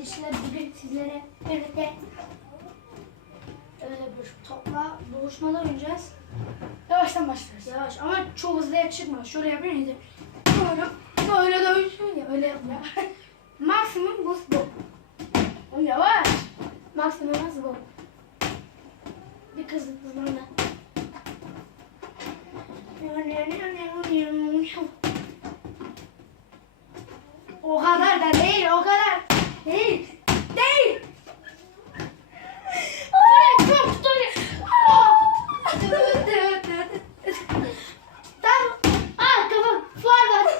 Dişler bugün sizlere birlikte öyle bir topla buluşmalar oynayacağız. Yavaştan başlarız. Yavaş ama çok hızlı çıkma. Şöyle yapayım ya. Böyle, böyle dövüşüyor ya. Öyle yapma. Maksimum buz bu. O yavaş. Maksimum hız bu. Bir kız hızlandı. O kadar da değil, o kadar değil. Değil. Ay, çok zor. Tamam. Aa, kafam. Fuar var.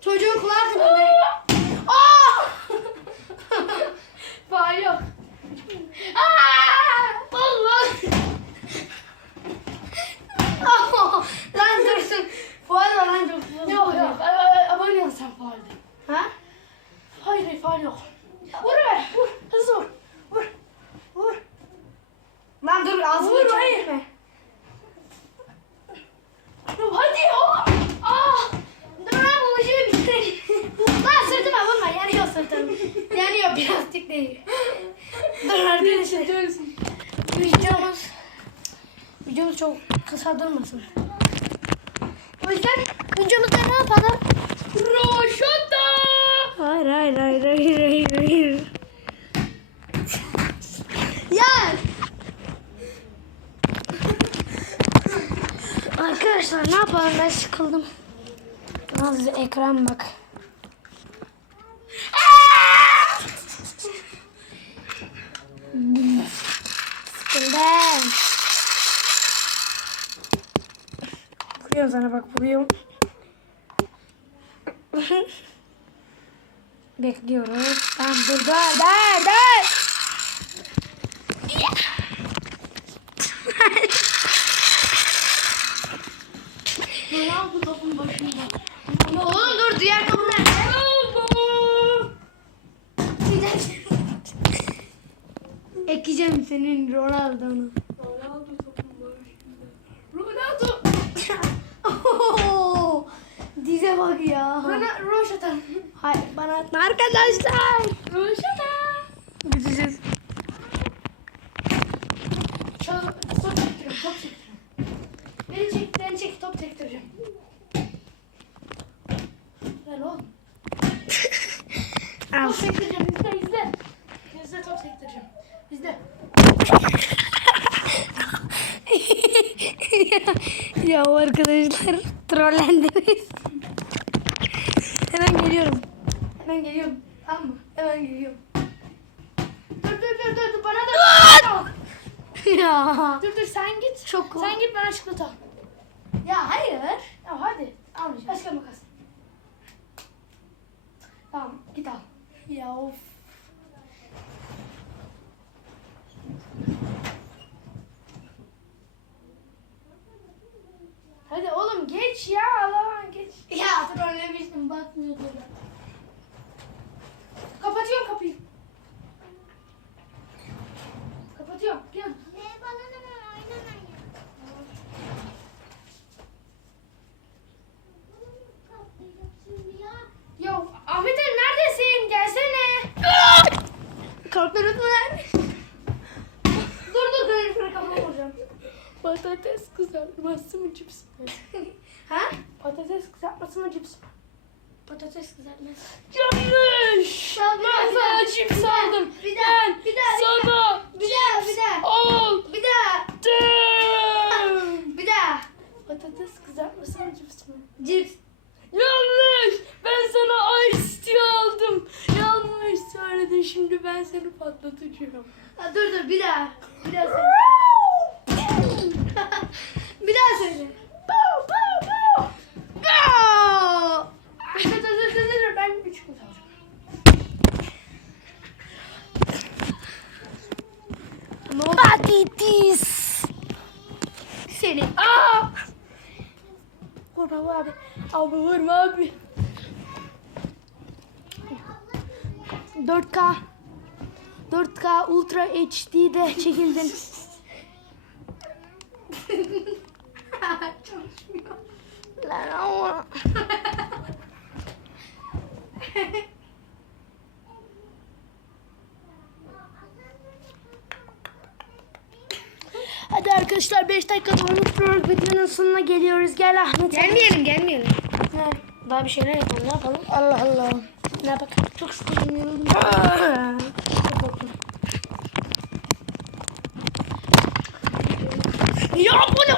Çocuğun kulağı kırıldı. Aa! Fuar yok. Aa! Allah! Oh, lan dursun. Fuar var lan çok. Yok yok. Abone ol sen fuarda. Ha? Hayır hayır fuar yok. Vur ver. Vur. Hızlı vur. Vur. Vur. Lan dur ağzını Vur, hayır. Hadi oğlum. Aa! Dur lan bu işi bitir. Lan sırtıma vurma. Yanıyor sırtım. Yanıyor plastik değil. Dur arkadaşlar. Videomuz, videomuz çok kısa durmasın. O yüzden videomuzda ne yapalım? Roşata! Hayır hayır hayır hayır hayır hayır. ya! Arkadaşlar ne yapalım ben sıkıldım. Az ekran bak. Sıkıldım. Vuruyorum sana bak vuruyorum. Bekliyoruz. Tamam dur dur dur dur. Ronaldo topun başında. Oğlum dur diğer kapı nerede? Ekeceğim senin Ronaldo'nu. Ronaldo topun başında. Ronaldo! Oo, Dize bak ya. Bana Roşata. Hayır bana atma arkadaşlar. Roşata! Gideceğiz. Çal, top çektiriyorum, top çektiriyorum. Beni çek, ya arkadaşlar trollendiniz. Hemen geliyorum. Hemen geliyorum. Tamam mı? Hemen geliyorum. Dur dur dur dur, dur bana da. ya. dur dur sen git. Çok cool. Sen git bana çikolata. al. Ya hayır. Ya hadi. Almayacağım. Başka makas. Tamam git al. Ya of. Hadi oğlum geç ya Allah'ım geç. Ya trollemiştim bakmıyordu. Kapatıyorum kapıyı. Kapatıyorum. Bir an. Ya Ahmet Ali neredesin? Gelsene. Korktunuz mu lan? dur dur dur dur kafama vuracağım. Patates kızartması mı cips mi? Ha? Patates kızartması mı cips mi? Patates kızartması. Yanlış. Ben daha, sana bir cips daha, aldım. bir daha, Ben bir daha, sana Bir daha bir daha. aldım. Bir daha. Bir daha. Patates kızartması mı cips mi? Cips. Yanlış. Ben sana ice tea aldım. Yanlış söyledin. Şimdi ben seni patlatacağım. Ha, dur dur bir daha. Bir daha söyle. bir daha söyle. Go! Dur dur dur dur dur. Ben üç kutu alacağım. Patates. Seni. Aa! Vurma abi. Abi vurma abi. 4K 4K Ultra HD'de çekildim. Çalışmıyor. Lan ama. arkadaşlar 5 dakika dolmuş videonun sonuna geliyoruz. Gel Ahmet. Gelmeyelim gelmeyelim. Ne? Daha bir şeyler yapalım. Ne yapalım? Allah Allah. Ne yapalım? Çok sıkıldım yoruldum. ya bu ne?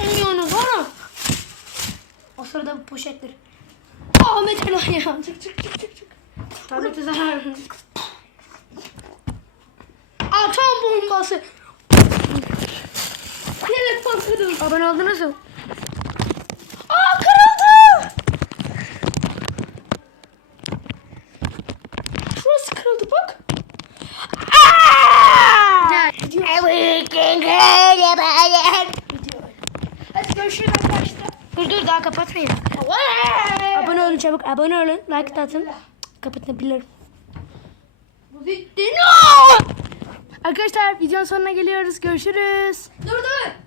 Oynuyorsunuz oğlum. O sırada bu poşetler. Ahmet Ela ya. Çık çık çık çık. çık. Tablete zarar. Atom bombası. Telefon kırıldı. Abone oldunuz mu? Aa kırıldı. Şurası kırıldı bak. Gel. Hadi görüşürüz arkadaşlar. Dur dur daha kapatmayın. Abone olun çabuk. Abone olun. Like atın. Kapatabilirim. Bu bitti. Arkadaşlar videonun sonuna geliyoruz. Görüşürüz. Dur dur.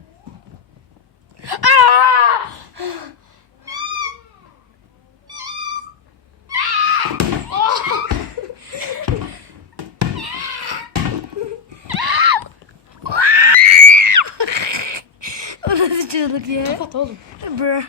O nasıl çığlık ya? Kapat oğlum. Bro.